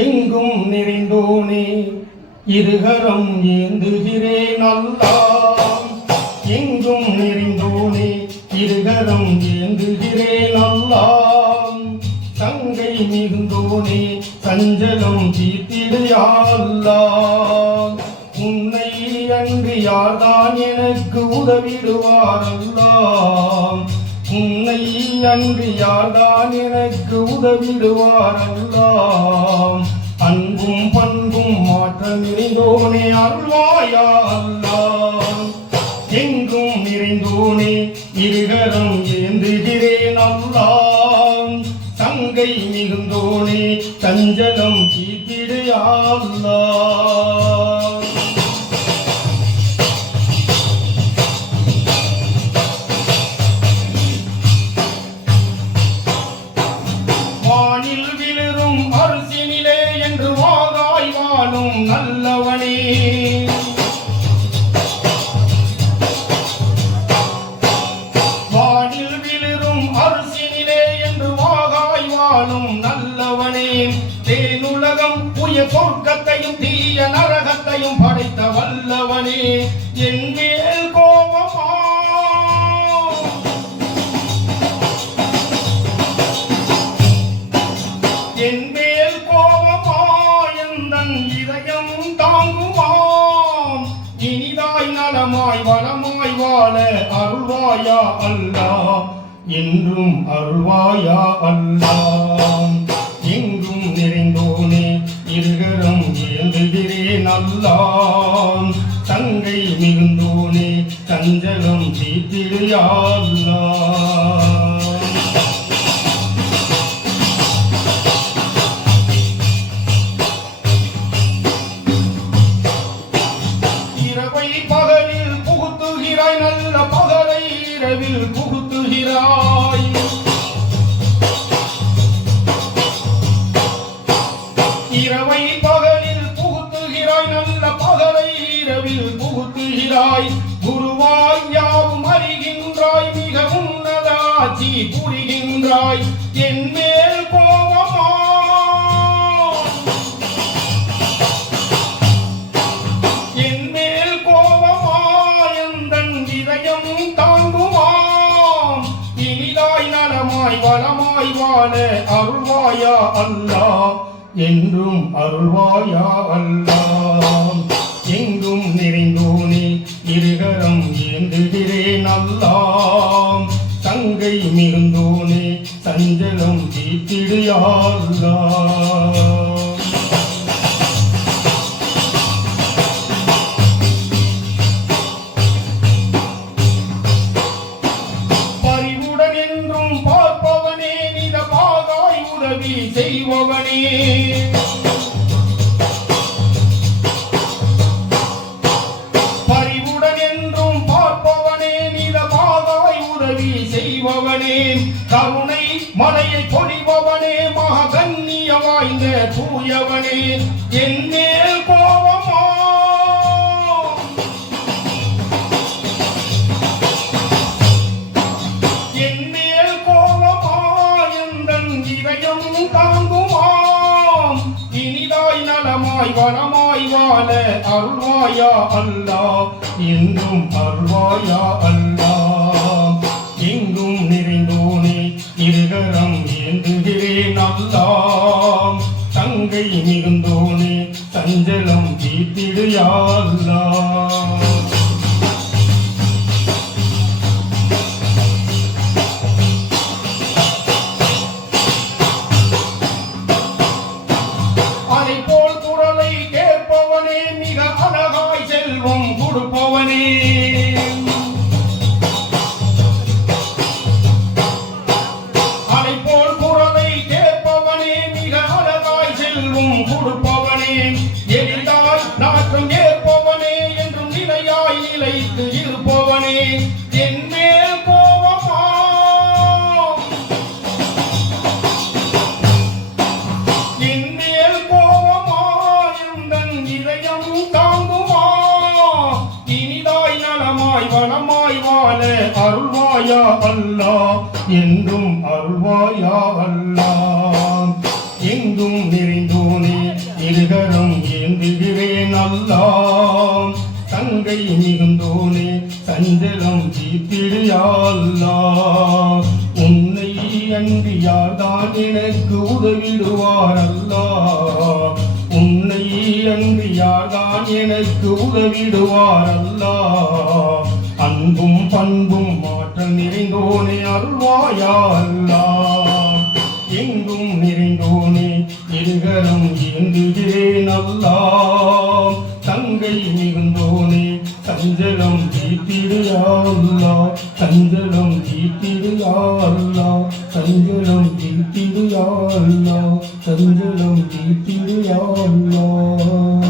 எங்கும் நிறைந்தோனே இருகரம் ஏந்துகிறேன் அல்லாஹ். எங்கும் நிறைந்தோனே இருகரம் ஏந்துகிறேன் அல்லாஹ். சங்கை மிகுந்தோனே சஞ்சலம் தீர்த்திடு யா அல்லாஹ். உன்னை அன்றி யார்தான் எனக்கு உதவிடுவார் அல்லாஹ். உன்னை அன்றி யார்தான் எனக்கு உதவிடுவார் அல்லாஹ். அன்பும் பண்பும் மாற்றம் நிறைந்தோனே அருள்வாயா அல்லாஹ். எங்கும் நிறைந்தோனே இருகரம் ஏந்துகிறேன் அல்லாஹ். சங்கை மிகுந்தோனே சஞ்சலம் தீர்த்திடு யா அல்லாஹ். வானில் விழுறும் அரிசினிலே என்று வாகாய் வாழும் நல்லவனே, வானில் விழுறும் அரிசினிலே என்று வாகாய் வாழும் நல்லவனே. தேனுலகம் உயர் சொர்க்கத்தையும் தீய நரகத்தையும் படைத்த வல்லவனே. என் மேல் கோபமா என் மேல் கோபமா எந்தன் இதயம் தாங்குமாம். இனிதாய் நலமாய் வளமாய் வாழ அருள்வாயா அல்லாஹ். என்றும் அருள்வாயா அல்லாஹ். எங்கும் நிறைந்தோனே இருகரம் ஏந்துகிறேன் அல்லாஹ். சங்கை மிகுந்தோனே சஞ்சலம் தீர்த்திடு யா அல்லாஹ். இரவை பகலில் புகுத்துகிறாய், நல்ல பகலை இரவில் புகுத்துகிறாய். இரவை பகலில் புகுத்துகிறாய், நல்ல பகலை இரவில் புகுத்துகிறாய். குருவாய் யாவும் அறிகின்றாய், மிக உன்னத ஆட்சி புரிகின்றாய். என் மேல் கோபமா என் மேல் கோபமா எந்தன் இதயம் தாங்குமாம். இனிதாய் நலமாய் வளமாய் வாழ அருள்வாயா அல்லாஹ். என்றும் அருள்வாயா அல்லாஹ். எங்கும் நிறைந்தோனே இருகரம் ஏந்துகிறேன் அல்லாஹ். சங்கை மிகுந்தோனே சஞ்சலம் தீர்த்திடு யா அல்லாஹ். பரிவுடன் என்றும் பார்ப்பவனே, நிதமாகாய் உதவி செய்பவனே. பரிவுடன் என்றும் பார்ப்பவனே, நிதமாகாய் உதவி செய்பவனே. கருணை மலையை பொழிபவனே, மககண்ணிய வாய்ந்த தூயவனே. என் மேல் கோபமா என் மேல் கோபமா எந்தன் இதயம் தாங்குமாம். இனிதாய் நலமாய் வளமாய் வாழ அருள்வாயா அல்லாஹ். என்றும் அருள்வாயா அல்லாஹ். எங்கும் நிறைந்தோனே இருகரம் ஏந்துகிறேன் அல்லாஹ். சங்கை மிகுந்தோனே சஞ்சலம் தீர்த்திடு யா அல்லாஹ். அதை போல் குரலை கேட்பவனே, மிக அழகாய் செல்வம் கொடுப்பவனே. அதை போல் குரலை கேட்பவனே, மிக அழகாய் செல்வம் கொடுப்பவனே. எளிதாய் நாட்டம் ஏற்பவனே, என்றும் நிலையாய் நிலைத்து இருப்பவனே. என் மேல் கோபமா என் மேல் கோபமா எந்தன் இதயம் தாங்குமா. இனிதாய் நலமாய் வளமாய் வாழ அருள்வாயா அல்லாஹ். என்றும் அருள்வாயா அல்லாஹ். எங்கும் நிறைந்தோனே இருகரம் ஏந்துகிறேன் அல்லாஹ் தங்கை மிகுந்தோனே சஞ்சலம் தீர்த்திடு யா அல்லாஹ் உன்னை அன்றி யார்தான் எனக்கு உதவிடுவார் அல்லாஹ் உன்னை அன்றி யார்தான் எனக்கு உதவிடுவார் அல்லாஹ் அன்பும் பண்பும் மாற்றம் நிறைந்தோனே அருள்வாயா அல்லாஹ் எங்கும் நிறைந்தோனே இருகரம் ஏந்துகிறேன் அல்லாஹ் தங்கை மிகுந்தோனே சஞ்சலம் தீர்த்திடு யா அல்லாஹ் சஞ்சலம் தீர்த்திடு யா அல்லாஹ் சஞ்சலம் தீர்த்திடு யா அல்லாஹ் சஞ்சலம் தீர்த்திடு யா அல்லாஹ்